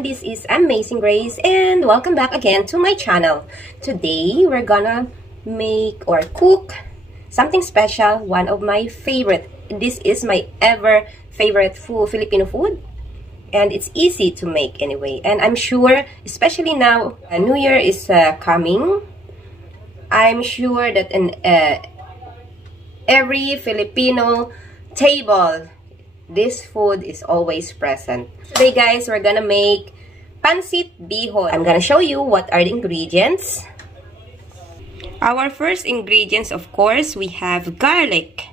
everyone, this is Amazing Grace and welcome back again to my channel. Today we're gonna make or cook something special, one of my favorite. This is my ever favorite Filipino food and it's easy to make anyway. And I'm sure, especially now, New Year is coming, I'm sure that in every Filipino table, this food is always present. Today guys, we're gonna make pancit bihon. I'm gonna show you what are the ingredients. Our first ingredients, of course, we have garlic.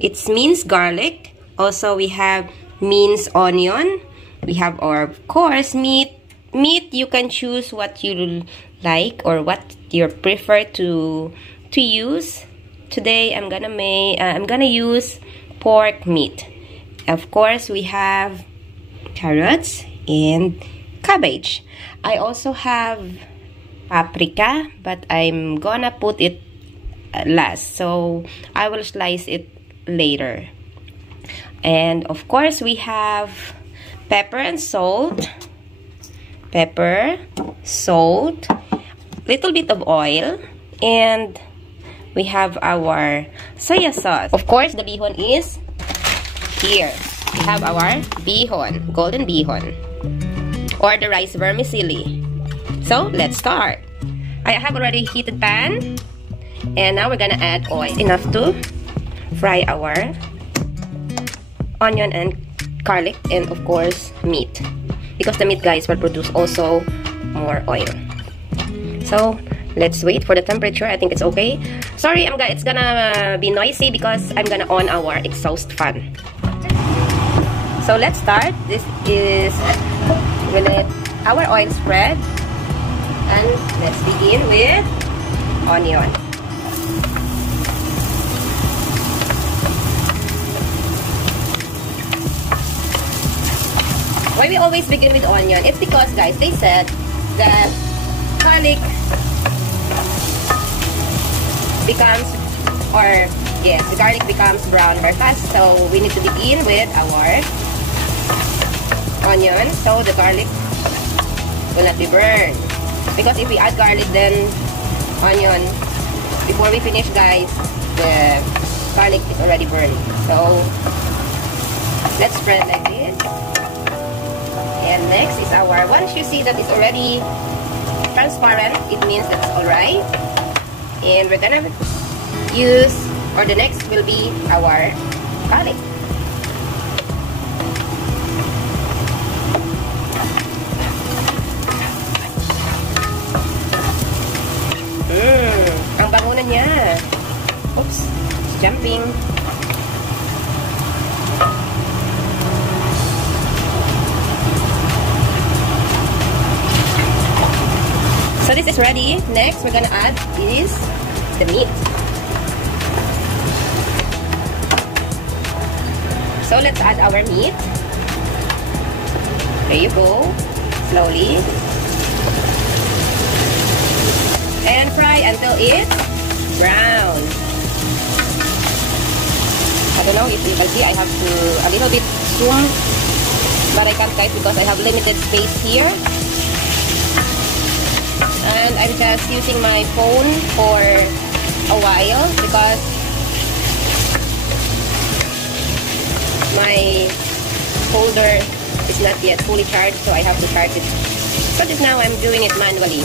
It's minced garlic. Also, we have minced onion. We have, of course, meat. Meat, you can choose what you like or what you prefer to use. Today, I'm gonna use pork meat. Of course, we have carrots and cabbage. I also have paprika, but I'm gonna put it last, so I will slice it later. And of course, we have pepper and salt. Pepper, salt, little bit of oil, and we have our soya sauce. Of course, the bihon is here. We have our bihon, golden bihon, or the rice vermicelli. So, let's start. I have already heated pan, and now we're gonna add oil. Enough to fry our onion and garlic, and of course, meat. Because the meat, guys, will produce also more oil. So, let's wait for the temperature. I think it's okay. Sorry, it's gonna be noisy because I'm gonna on our exhaust fan. So let's start. This is with our oil spread, and let's begin with onion. Why we always begin with onion? It's because, guys, they said that garlic becomes, or yes, the garlic becomes brown very fast, so we need to begin with our onion so the garlic will not be burned. Because if we add garlic then onion, before we finish, guys, the garlic is already burned. So let's spread like this. And next is our, once you see that it's already transparent, it means that's alright. And we're gonna use, or the next will be our garlic. Ang bango na niya. Oops, it's jumping. So this is ready. Next, we're gonna add is the meat. So let's add our meat. There you go. Slowly. And fry until it's brown. I don't know if you can see, I have to a little bit zoom, but I can't, guys, because I have limited space here. And I'm just using my phone for a while because my folder is not yet fully charged, so I have to charge it. So just now I'm doing it manually.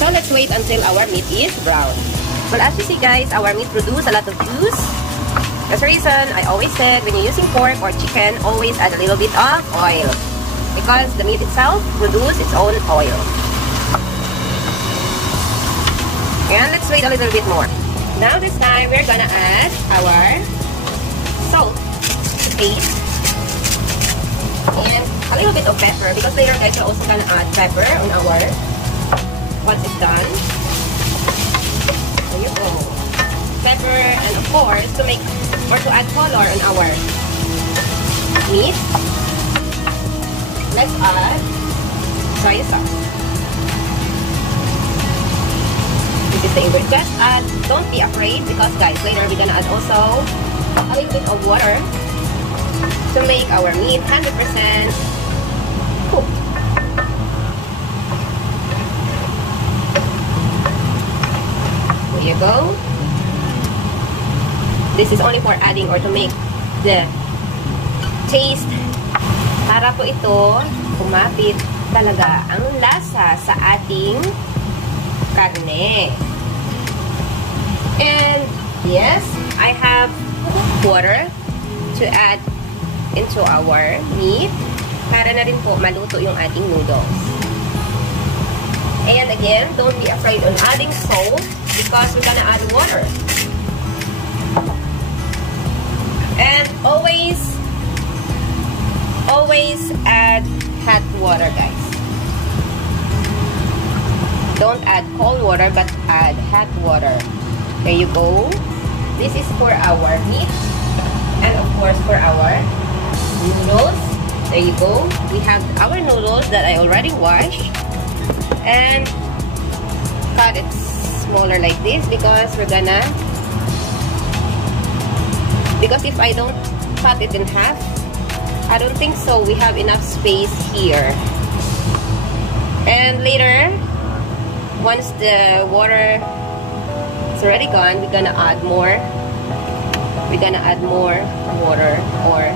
So let's wait until our meat is brown. Well, as you see, guys, our meat produces a lot of juice. That's the reason I always said when you're using pork or chicken, always add a little bit of oil, because the meat itself produces its own oil. And let's wait a little bit more. Now this time, we're gonna add our salt paste and a little bit of pepper, because later, guys, we're also gonna add pepper on our, once it's done. There you go. Pepper, and of course, to make or to add color on our meat, let's add soy sauce. This is the ingredient. Just add, don't be afraid, because, guys, later we're gonna add also a little bit of water to make our meat 100% cooked. There you go. This is only for adding or to make the taste. Para po ito kumapit talaga ang lasa sa ating karne. And yes, I have water to add into our meat para na rin po maluto yung ating noodles. And again, don't be afraid on adding salt because we're gonna add water. And always add hot water, guys. Don't add cold water, but add hot water. There you go. This is for our meat. And of course, for our noodles. There you go. We have our noodles that I already washed. And cut it smaller like this because if I don't cut it in half, I don't think so we have enough space here. And later, once the water is already gone, we're gonna add more water or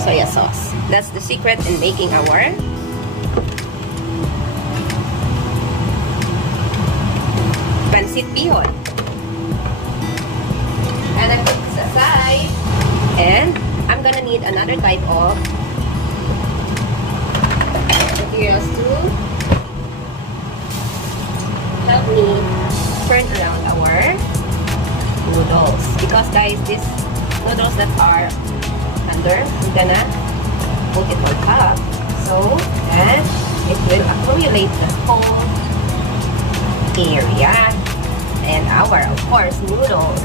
soya sauce. That's the secret in making our pancit bihon. And I put this aside. And I'm gonna need another type of materials to help me turn around our noodles. Because guys, these noodles that are under, we're gonna put it on top so that it will accumulate the whole area. And our, of course, noodles.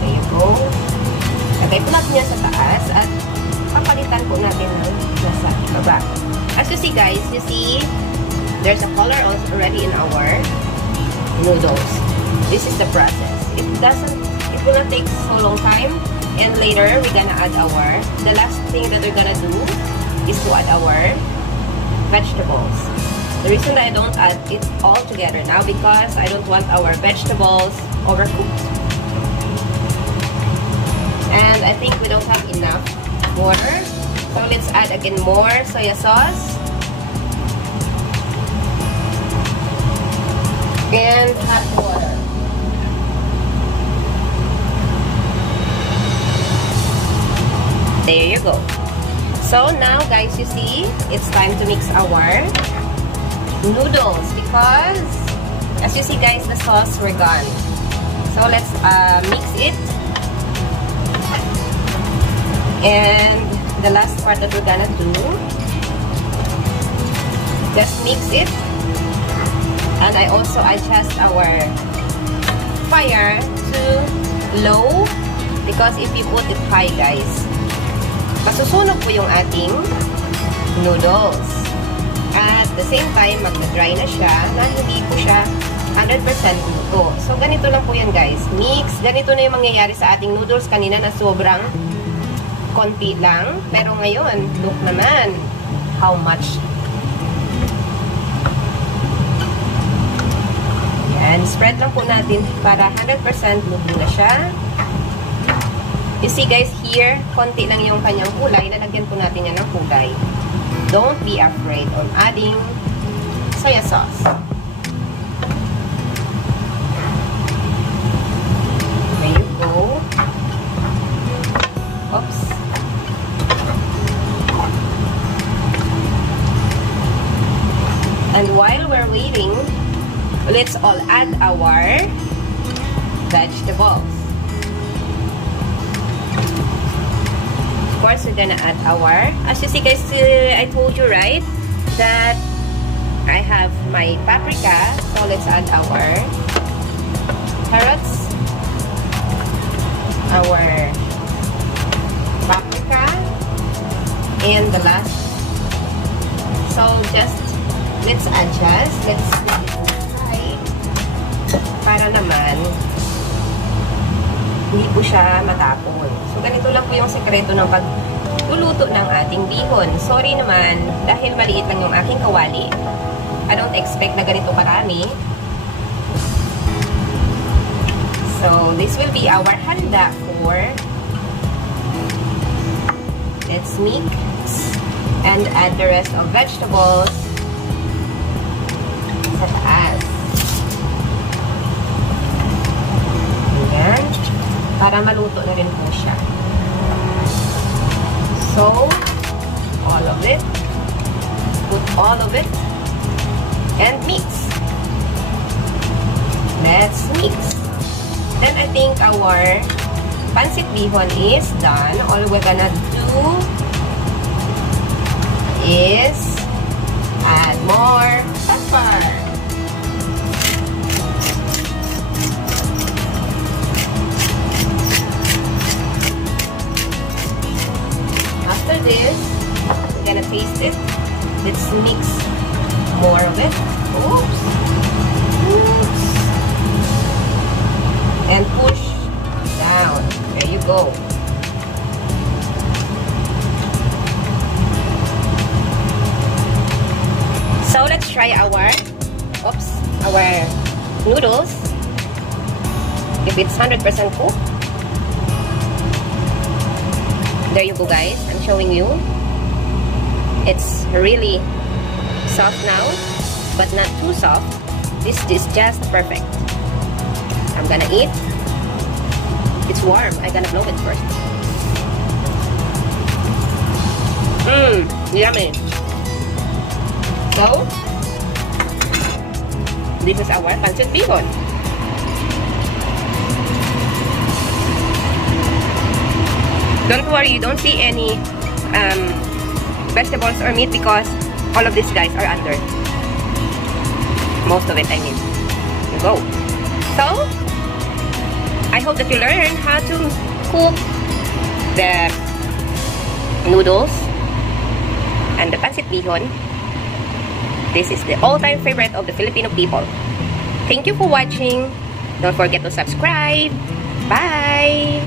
There you go. Lagay po natin yan sa taas at papalitan po natin nasa baba. As you see, guys, you see there's a color already in our noodles. This is the process. It will not take so long time. And later, we're gonna add the last thing that we're gonna do is to add our vegetables. The reason that I don't add it all together now because I don't want our vegetables overcooked. And I think we don't have enough water. So let's add again more soya sauce. And hot water. There you go. So now guys, you see, it's time to mix our noodles because as you see guys, the sauce were gone. So let's mix it. And the last part that we're gonna do, just mix it. And I also adjust our fire to low because if you put it high guys, masusunog po yung ating noodles. At the same time, magna-dry na siya na hindi po siya 100% luto. So, ganito lang po yan guys. Mix. Ganito na yung mangyayari sa ating noodles kanina na sobrang konti lang. Pero ngayon, look naman how much. Yan. Spread lang po natin para 100% luto na siya. You see guys, here, konti lang yung kanyang kulay. Lalagyan po natin yan ng kulay. Don't be afraid on adding soya sauce. There you go. Oops. And while we're waiting, let's all add our vegetables. Of course, we're gonna add our, as you see guys, I told you right that I have my paprika, so let's add our carrots, our paprika, and the last. So just let's adjust, let's try para naman hindi po siya matapon. So, ganito lang po yung sekreto ng pagluluto ng ating bihon. Sorry naman, dahil maliit lang yung aking kawali. I don't expect na ganito karami. So, this will be our handa for, let's mix and add the rest of vegetables sa taas. Ayan. Para maluto na rin po siya. So, all of it. Put all of it. And mix. Let's mix. Then I think our pancit bihon is done. All we're gonna do is add more pepper. After this, we're gonna taste it. Let's mix more of it. Oops. Oops. And push down. There you go. So let's try our noodles. If it's 100% cooked. There you go, guys. I'm showing you. It's really soft now, but not too soft. This is just perfect. I'm gonna eat. It's warm. I'm gonna blow it first. Yummy. So, this is our pancit bihon. Don't worry, you don't see any vegetables or meat because all of these guys are under. Most of it, I mean. You go. So, I hope that you learn how to cook the noodles and the pancit bihon. This is the all-time favorite of the Filipino people. Thank you for watching. Don't forget to subscribe. Bye!